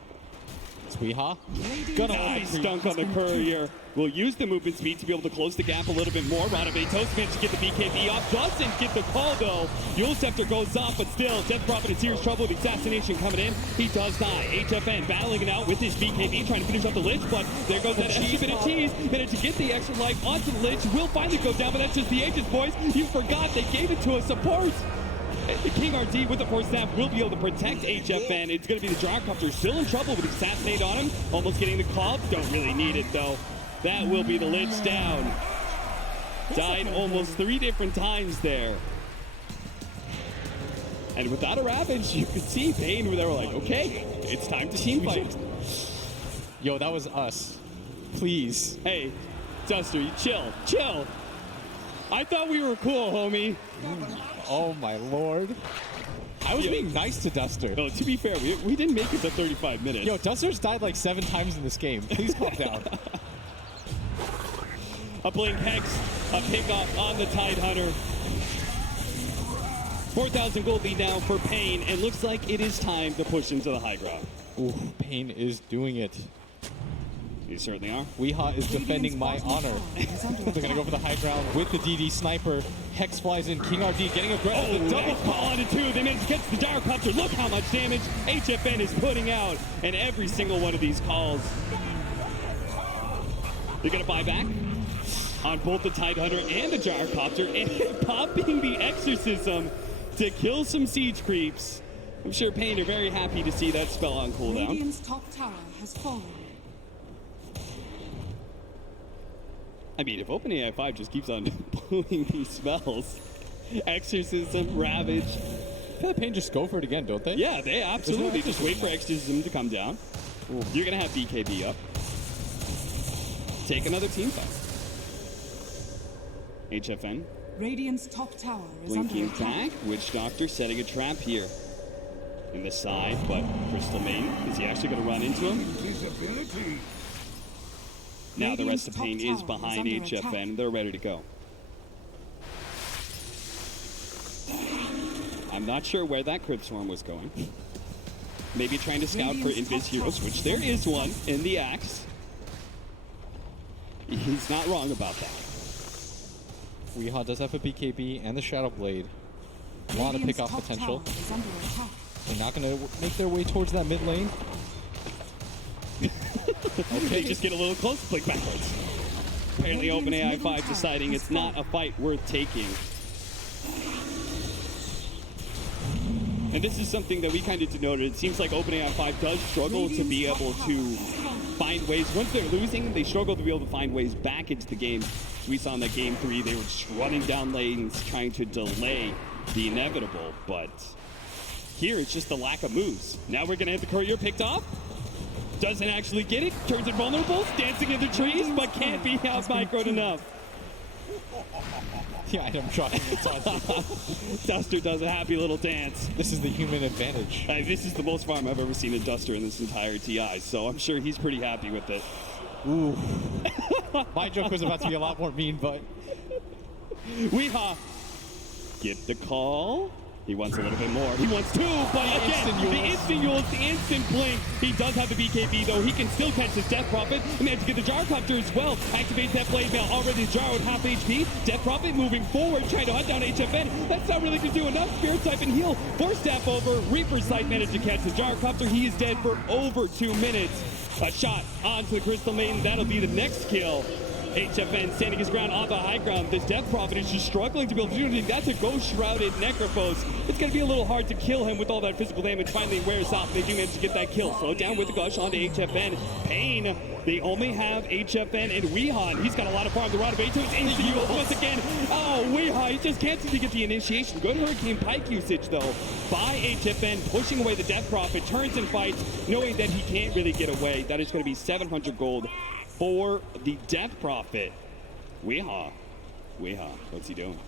It's Weehaw. Gonna Nice dunk on the courier. We'll use the movement speed to be able to close the gap a little bit more. Rod of Atos managed to get the BKB off. Doesn't get the call, though. Yule Scepter goes off, but still, Death Prophet in serious trouble with the assassination coming in. He does die. HFN battling it out with his BKB, trying to finish off the Lich, but there goes that extra bit of cheese. And to get the extra life onto the Lich will finally go down, but that's just the Aegis, boys. You forgot they gave it to a support. King RD with the force snap will be able to protect HFN. It's going to be the Gyrocopter still in trouble with Assassinate on him. Almost getting the call. Don't really need it, though. That will be the Lich down. Died almost 3 different times there. And without a Ravage, you could see Pain where they were like, okay, it's time to team fight. Yo, that was us. Please. Hey, Duster, you chill. I thought we were cool, homie. Oh my lord. I was being nice to Duster. No, to be fair, we didn't make it to 35 minutes. Yo, Duster's died like 7 times in this game. Please calm down. A Blink Hex, a pickoff on the Tide Hunter. 4,000 gold lead now for Pain, and looks like it is time to push into the high ground. Ooh, Pain is doing it. You certainly are. Weehaw is defending my honor. They're going to go for the high ground with the DD sniper. Hex flies in. King RD getting aggressive. Oh, double call on it too. They managed to catch the Gyrocopter. Look how much damage HFN is putting out in every single one of these calls. They're going to buy back on both the Tide Hunter and the Gyrocopter, and popping the Exorcism to kill some siege creeps. I'm sure Pain are very happy to see that spell on cooldown. Radiant's top tower has fallen. I mean, if OpenAI 5 just keeps on pulling these spells, Exorcism, Ravage. I feel like Pain just go for it again, don't they? Yeah, they absolutely just wait for Exorcism to come down. Ooh. You're going to have BKB up. Take another team fight. HFN. Radiant's top tower is Blinking under attack. back. Witch Doctor setting a trap here. In the side, but Crystal Maiden, is he actually going to run into him? Invisibility. Now the rest of Radiant's Pain top is tower behind is under HFN. They're ready to go. I'm not sure where that Crypt Swarm was going. Maybe trying to scout for Radiant's Invis top heroes, tower which is there under is attack. one in the Axe. He's not wrong about that. Weehaw does have a BKB and the Shadow Blade. A lot of Radiant's pickoff top potential. tower is under attack. They're not going to make their way towards that mid lane. They just get a little close, click backwards. Apparently Radiant's OpenAI middle 5 tower deciding has it's not a fallen. fight worth taking. And this is something that we kind of denoted. It seems like OpenAI 5 does struggle to be able to find ways. Once they're losing, they struggle to be able to find ways back into the game. As we saw in that game 3, they were just running down lanes, trying to delay the inevitable. But here, it's just the lack of moves. Now we're going to have the courier picked off. Doesn't actually get it. Turns it vulnerable. Dancing in the trees, but can't be out-microed enough. The item dropping it's on. Duster does a happy little dance. This is the human advantage. This is the most farm I've ever seen a Duster in this entire TI, so I'm sure he's pretty happy with it. Ooh. My joke was about to be a lot more mean, but Weehaw. Get the call. He wants a little bit more. He wants two, but again, the instant Yules, the instant blink. He does have the BKB, though. He can still catch his Death Prophet. And they have to get the Gyrocopter as well. Activate that blade mail. Already Gyro at half HP. Death Prophet moving forward, trying to hunt down HFN. That's not really going to do enough. Spirit Type and heal. Force Staff over. Reaper Sight managed to catch the Gyrocopter. He is dead for over 2 minutes. A shot onto the Crystal Maiden. That'll be the next kill. HFN standing his ground on the high ground. This Death Prophet is just struggling to be able to do anything. That's a Ghost Shrouded Necrophos. It's going to be a little hard to kill him with all that physical damage. Finally wears off. They do manage to get that kill. Slow down with the Gush onto HFN. Pain. They only have HFN and Weehaw. He's got a lot of farm. The Rod of Atos. Instant once again. Oh, Weehaw. He just can't seem to get the initiation. Good Hurricane Pike usage, though, by HFN. Pushing away the Death Prophet. Turns and fights, knowing that he can't really get away. That is going to be 700 gold for the Death Prophet. Weehaw. What's he doing?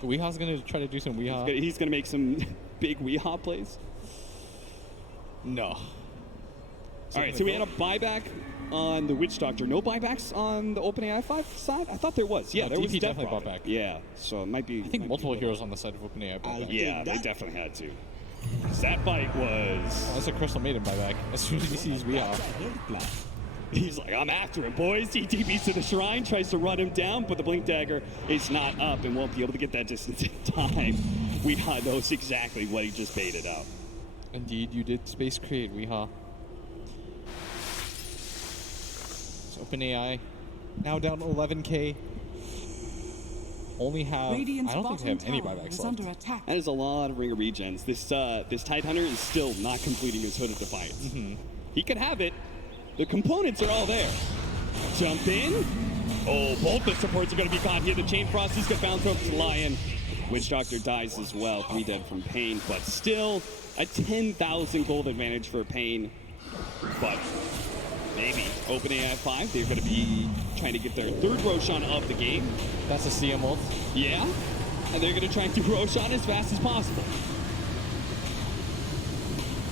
Weehaw's going to try to do some Weehaw. He's going to make some big Weehaw plays. No. All right, so we had a buyback on the Witch Doctor. No buybacks on the OpenAI 5 side? I thought there was. Yeah, there was DP Death definitely bought Prophet. back. Yeah, so it might be. I think multiple heroes on the side of OpenAI bought back. Yeah, they definitely had to. That fight was. That's a Crystal Maiden buyback. As soon as he sees Weehaw. He's like, I'm after him, boys. He TPs to the shrine, tries to run him down, but the Blink Dagger is not up and won't be able to get that distance in time. Weehaw knows exactly what he just baited out. Indeed, you did space create, Weehaw. So OpenAI now down 11k. Only have, Radiant's I don't think they have any bottom tower buybacks is left. under attack. That is a lot of Ringer regens. This Tide Hunter is still not completing his Hood of Defiance. He could have it. The components are all there. Jump in. Oh, both the supports are going to be caught here. The Chain Frost is going to bounce over to Lion. Witch Doctor dies as well. 3 dead from Pain, but still a 10,000 gold advantage for Pain. But maybe OpenAI 5, they're going to be trying to get their 3rd Roshan of the game. That's a CM ult. Yeah, and they're going to try and do Roshan as fast as possible.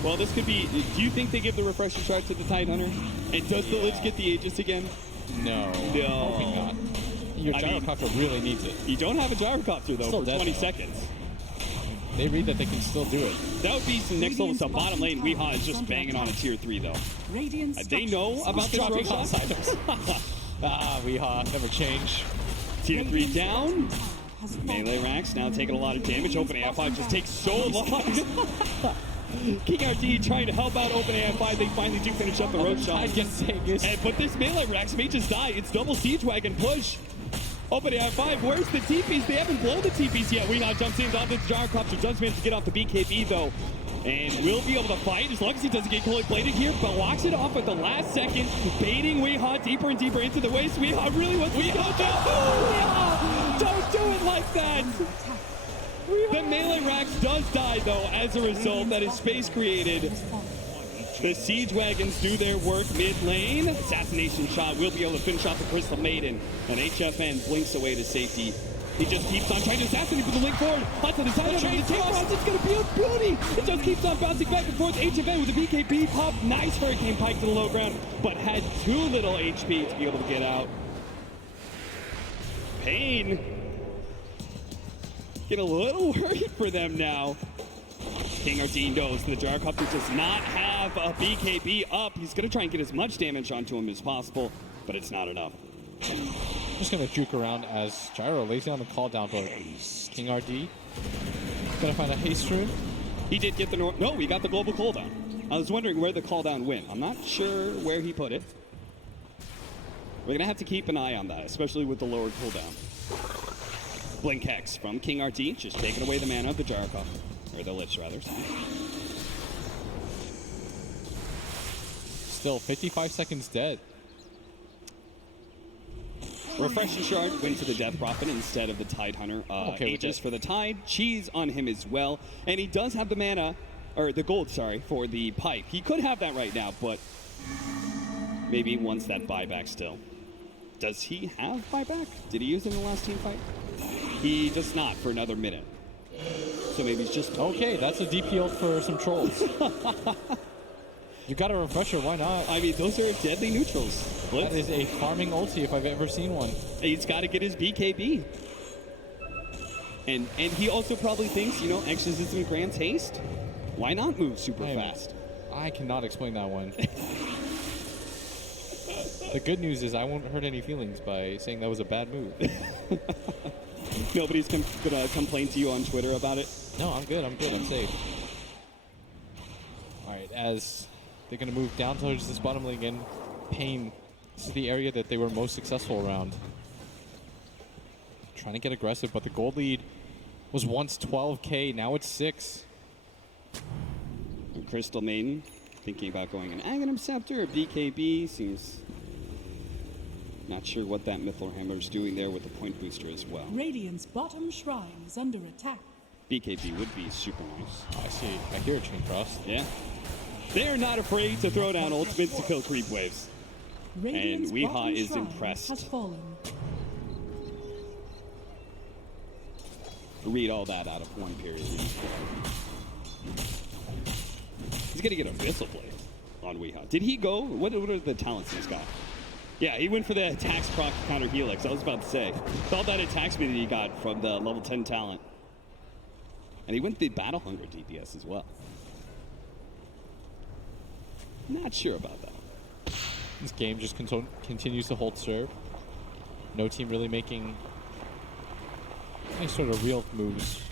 Well, this could be. Do you think they give the refresher shard to the Tide Hunter? And does the Lich get the Aegis again? No. No. Hoping not. Your Gyrocopter really needs it. You don't have a Gyrocopter, though, Still for dead, 20 though. seconds. They read that they can still do it. That would be some next level stuff. Bottom lane, Weehaw is just banging on a tier 3, though. Radiant's They know about this Dropping Roshan? boss items. Weehaw, never change. Tier 3 down. has Melee racks now taking a lot of damage. OpenAI 5 just takes so long. King RT trying to help out OpenAI 5. They finally do finish up the Roshan. But this melee racks may just die. It's double Siege Wagon push. OpenAI 5, where's the TPs? They haven't blown the TPs yet. Weehaw jumps in onto the Gyrocopter. Does manage to get off the BKB though. And will be able to fight as long as he doesn't get cold bladed here, but walks it off at the last second, baiting Weehaw deeper and deeper into the waist. Weehaw really wants to go down. Oh, Weehaw! Don't do it like that! The melee Rax does die though as a result. That is space created. The Siege Wagons do their work mid lane. Assassination shot will be able to finish off the Crystal Maiden. And HFN blinks away to safety. He just keeps on trying to assassinate with the link forward. Onto the side of the Chain Frost. It's going to be a beauty. It just keeps on bouncing back and forth. HFN with the BKB pop. Nice Hurricane Pike to the low ground, but had too little HP to be able to get out. Pain. Get a little worried for them now. King RT knows the Gyrocopter does not have a BKB up. He's going to try and get as much damage onto him as possible, but it's not enough. Just gonna juke around as Gyro lays down the call down, but King RD gonna find a haste rune. He did get the no, he got the global cooldown. I was wondering where the cooldown went. I'm not sure where he put it. We're gonna have to keep an eye on that, especially with the lower cooldown. Blink Hex from King RT, just taking away the mana of the Gyrocopter, or the Lich rather. Still 55 seconds dead. Refreshing Shard went to the Death Prophet instead of the Tide Hunter. Aegis for the Tide, Cheese on him as well. And he does have the mana, or the gold, sorry, for the Pipe. He could have that right now, but maybe he wants that buyback still. Does he have buyback? Did he use it in the last team fight? He does not for another minute. So maybe he's just... Okay, that's a DP ult for some trolls. You got a refresher, why not? I mean, those are deadly neutrals. That is a farming ulti if I've ever seen one. He's got to get his BKB. And he also probably thinks, you know, Exorcism grants haste. Why not move super fast? I cannot explain that one. The good news is I won't hurt any feelings by saying that was a bad move. Nobody's gonna complain to you on Twitter about it? No, I'm good, I'm safe. Alright, as they're gonna move down towards this bottom lane again. Pain, this is the area that they were most successful around. Trying to get aggressive, but the gold lead was once 12K, now it's 6. And Crystal Maiden thinking about going an Aghanim Scepter or BKB. Seems not sure what that Mythril Hammer's doing there with the point booster as well. Radiant's bottom shrine is under attack. BKB would be super nice. I see, I hear a chain cross. Yeah. They're not afraid to throw down ultimates to kill creep waves. Radiant's Weehaw bottom is shrine impressed. has fallen. Read all that out of one period. He's gonna get a Missile Blade on Weehaw. Did he go? What are the talents he's got? Yeah, he went for the attacks proc counter helix. I was about to say. With all that attack speed that he got from the level 10 talent. And he went the Battle Hunger DPS as well. Not sure about that. This game just continues to hold serve. No team really making any sort of real moves.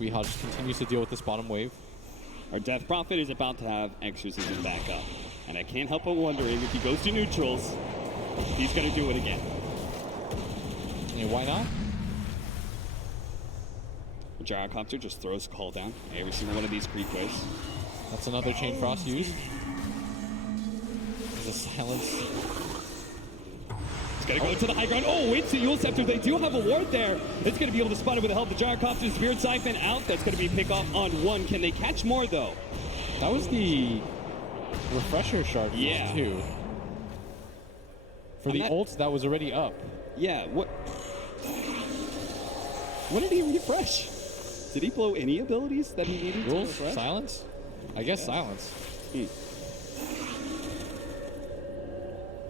Weehaw just continues to deal with this bottom wave. Our Death Prophet is about to have Exorcism back up. And I can't help but wondering if he goes to neutrals, he's going to do it again. Yeah, why not? The Gyrocopter just throws a call down every single one of these creep waves. That's another chain frost used. There's a silence. It's going to go to the high ground. Oh, it's the Yule Scepter. They do have a ward there. It's going to be able to spot it with the help of the Gyrocopter. Spirit Siphon out. That's going to be pick off on one. Can they catch more, though? That was the refresher shard Yeah. too. For the ult that was already up. Yeah, what did he refresh? Did he blow any abilities that he needed to Rules? refresh? Silence? I guess silence.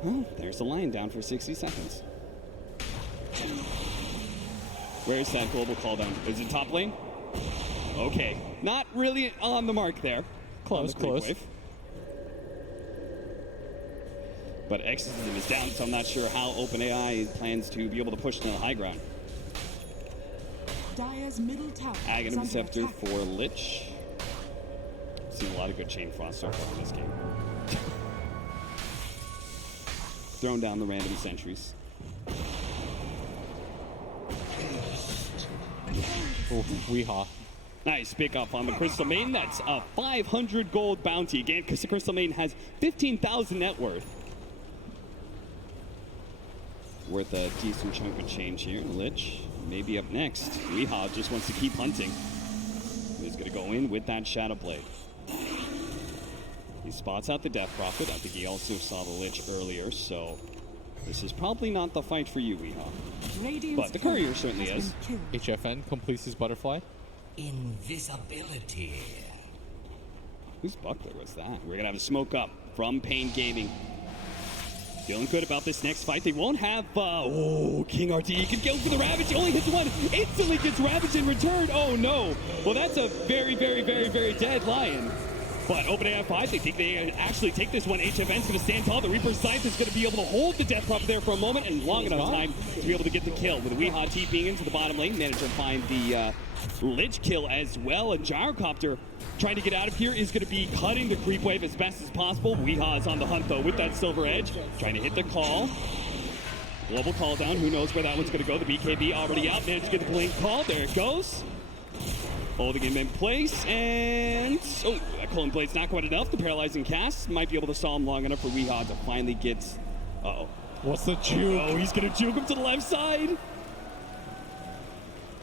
Well, there's the line down for 60 seconds. Where's that global call down? Is it top lane? Okay. Not really on the mark there. Close, close. Wave. But Exorcism is down, so I'm not sure how OpenAI plans to be able to push to the high ground. Dire's middle tower is Aghanim under Scepter attack. for Lich. Seen a lot of good Chain Frost so far in this game. Throwing down the random sentries. Oh, Weehaw. Nice pick up on the Crystal Maiden. That's a 500 gold bounty again because the Crystal Maiden has 15,000 net worth. Worth a decent chunk of change here. Lich maybe up next. Weehaw just wants to keep hunting. He's going to go in with that Shadow Blade. He spots out the Death Prophet. I think he also saw the Lich earlier, so this is probably not the fight for you, Weehaw. Radiant's But the Courier turret certainly has is. been killed. HFN completes his butterfly. Invisibility. Whose buckler was that? We're going to have a smoke up from Pain Gaming. Feeling good about this next fight. They won't have, King RTE can go for the Ravage. He only hits one. Instantly gets Ravage in return. Oh, no. Well, that's a very, very, very, very dead Lion. But OpenAI 5, they think they actually take this one. HFN's going to stand tall. The Reaper's Scythe is going to be able to hold the Death Prophet there for a moment and long enough time to be able to get the kill. With Weehaw TPing into the bottom lane, managed to find the Lich kill as well. And Gyrocopter trying to get out of here is going to be cutting the creep wave as best as possible. Weehaw is on the hunt, though, with that Silver Edge. Trying to hit the call. Global call down. Who knows where that one's going to go. The BKB already out. Managed to get the blink call. There it goes. Holding him in place, and that Cullen Blade's not quite enough. The paralyzing cast might be able to stall him long enough for Weehaw to finally get. What's the juke? Oh, he's gonna juke him to the left side.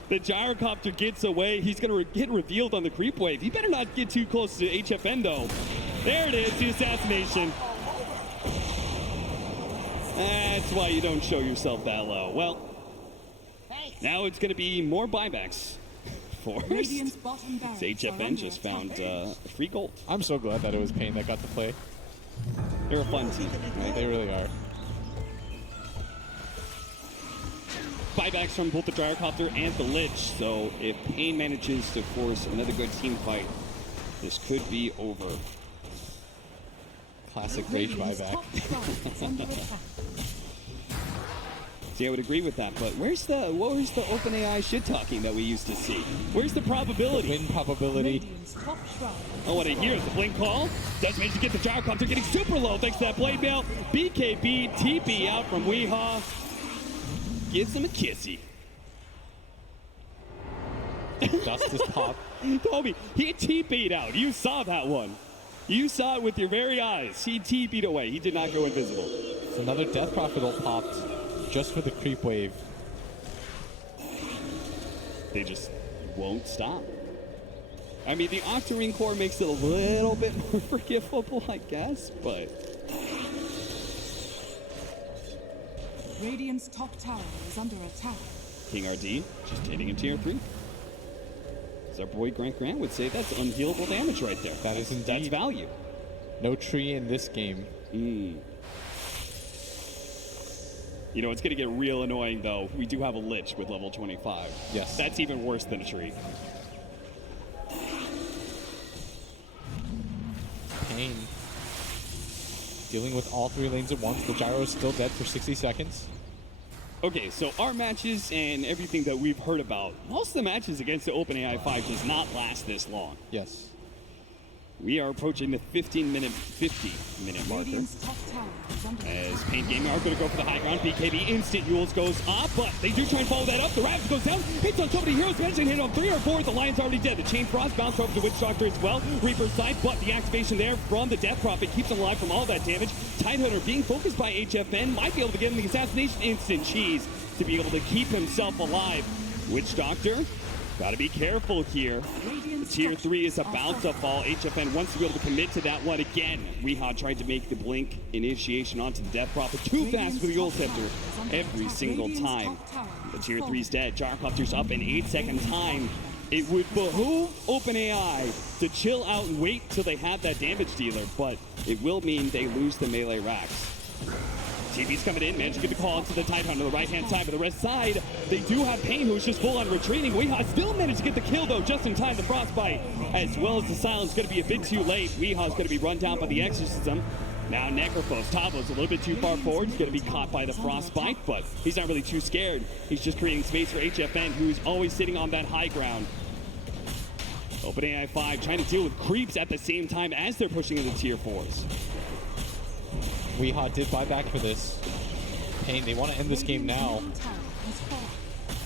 The Gyrocopter gets away. He's gonna get revealed on the creep wave. He better not get too close to HFN though. There it is, the assassination. That's why you don't show yourself that low. Well, now it's gonna be more buybacks forced. Radiant's bottom barracks are HFN under just attack. found free gold. I'm so glad that it was Pain that got to play. They're a fun team, right? They really are. Buybacks from both the Gyrocopter and the Lich, so if Pain manages to force another good team fight, this could be over. Classic rage Radiant's buyback. top shrine is under attack. See, I would agree with that, but where's the OpenAI shit talking that we used to see? Where's the probability? Win probability. Radiant's top shrine. Oh, what I hear is the blink call. Does manage to get the Gyrocopter getting super low thanks to that blade mail. BKB TP out from Weehaw. Gives him a kissy. Dust is pop. Toby, he TP'd out. You saw that one. You saw it with your very eyes. He TP'd away. He did not go invisible. It's another Death Prophet ult popped just for the creep wave. They just won't stop. I mean, the Octarine core makes it a little bit more forgivable, I guess, but... Radiant's top tower is under attack. King RD just hitting a tier 3. As our boy Grant would say, that's unhealable damage right there. That is indeed. That's value. No tree in this game. You know, it's going to get real annoying, though. We do have a Lich with level 25. Yes. That's even worse than a tree. Pain. Dealing with all 3 lanes at once. The gyro is still dead for 60 seconds. Okay, so our matches and everything that we've heard about, most of the matches against the OpenAI 5 does not last this long. Yes. We are approaching the 50 minute marker. Radiant's top tower is under attack. As Pain Gaming are going to go for the high ground. BKB instant Yules goes up, but they do try and follow that up. The Ravage goes down, hits on so many heroes. Mention hit on 3 or 4. The Lion's already dead. The Chain Frost bounce over the Witch Doctor as well. Reaper's side, but the activation there from the Death Prophet keeps him alive from all that damage. Tidehunter being focused by HFN might be able to get him the assassination instant cheese to be able to keep himself alive. Witch Doctor, gotta be careful here. Radiant's Tier top 3 is are about to fall. HFN wants to be able to commit to that one again. Weehaw tried to make the blink initiation onto the Death Prophet too fast with the Ult Scepter every single time. The Tier 3's dead. Gyrocopter's up in 8-second time. It would behoove OpenAI to chill out and wait till they have that damage dealer, but it will mean they lose the melee racks. TV's coming in, managed to get the call onto the Tidehunter on the right-hand side, but the rest side, they do have Pain, who's just full-on retreating. Weehaw still managed to get the kill, though, just in time. The Frostbite, as well as the Silence, going to be a bit too late. Weehaw's going to be run down by the Exorcism. Now Necrophos, Tavo's a little bit too far forward. He's going to be caught by the Frostbite, but he's not really too scared. He's just creating space for HFN, who's always sitting on that high ground. OpenAI 5 trying to deal with creeps at the same time as they're pushing into tier 4s. Weehaw did buy back for this. Pain, they want to end this game now.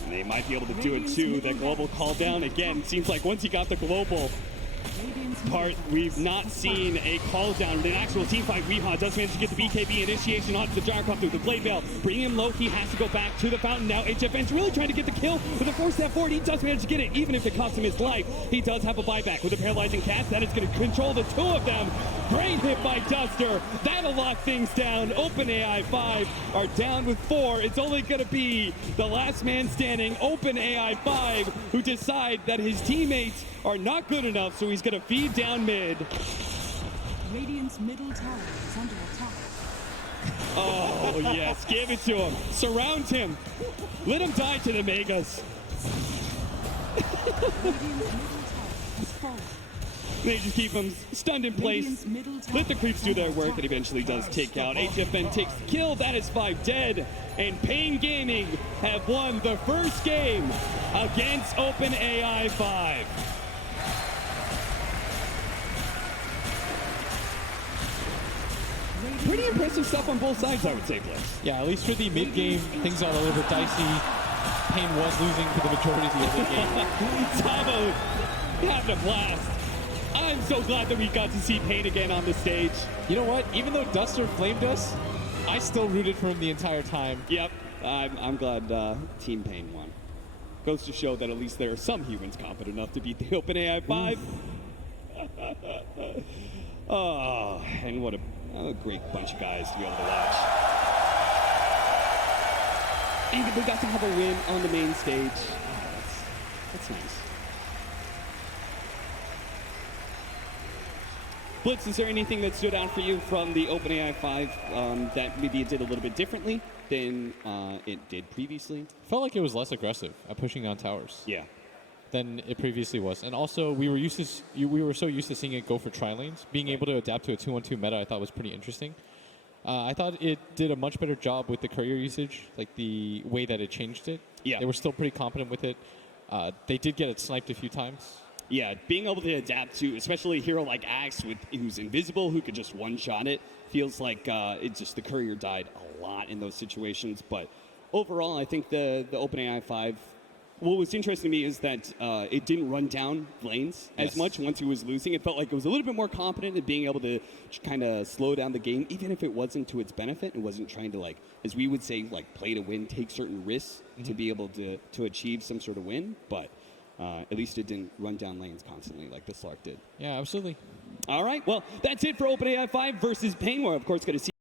And they might be able to do it too. That global call down again. Seems like once he got the global part, we've not seen a call down in an actual team fight. Weehaw does manage to get the BKB initiation onto the Gyrocopter through the Blade Veil. Bringing him low, he has to go back to the fountain now. HFN's really trying to get the kill with a 4-step forward. He does manage to get it, even if it costs him his life. He does have a buyback with a paralyzing cast. That is going to control the 2 of them. Great hit by Duster. That'll lock things down. OpenAI 5 are down with 4. It's only going to be the last man standing, OpenAI 5, who decide that his teammates are not good enough, so he's going to feed down mid. Radiant's middle tower is under attack. Oh, yes. Give it to him. Surround him. Let him die to the Megas. Radiant's middle tower has fallen. They just keep him stunned in place. Radiant's middle tower Let the creeps do their is work. under It eventually attack. does take out. HFN takes the kill. That is 5 dead. And Pain Gaming have won the first game against OpenAI 5. Pretty impressive stuff on both sides, I would say, Blitz. Yeah, at least for the mid-game, things got a little bit dicey. Pain was losing for the majority of the other game. Tavo having a blast. I'm so glad that we got to see Pain again on the stage. You know what? Even though Duster flamed us, I still rooted for him the entire time. Yep, I'm glad Team Pain won. Goes to show that at least there are some humans competent enough to beat the OpenAI 5. Oh, and what a great bunch of guys to be able to watch. And we got to have a win on the main stage. That's nice. Blitz, is there anything that stood out for you from the OpenAI 5 that maybe it did a little bit differently than it did previously? Felt like it was less aggressive at pushing on towers Yeah. than it previously was. And also, we were so used to seeing it go for tri-lanes. Being able to adapt to a 2-on-2 meta, I thought was pretty interesting. I thought it did a much better job with the courier usage, like the way that it changed it. Yeah. They were still pretty competent with it. They did get it sniped a few times. Yeah, being able to adapt to, especially a hero like Axe, who's invisible, who could just one-shot it, feels like the courier died a lot in those situations. But overall, I think the OpenAI 5, what was interesting to me is that it didn't run down lanes as much once he was losing. It felt like it was a little bit more confident in being able to kind of slow down the game, even if it wasn't to its benefit. It wasn't trying to, like, as we would say, like, play to win, take certain risks to be able to achieve some sort of win. But at least it didn't run down lanes constantly like the Slark did. Yeah, absolutely. All right, well, that's it for OpenAI 5 versus Pain. We're, of course, going to see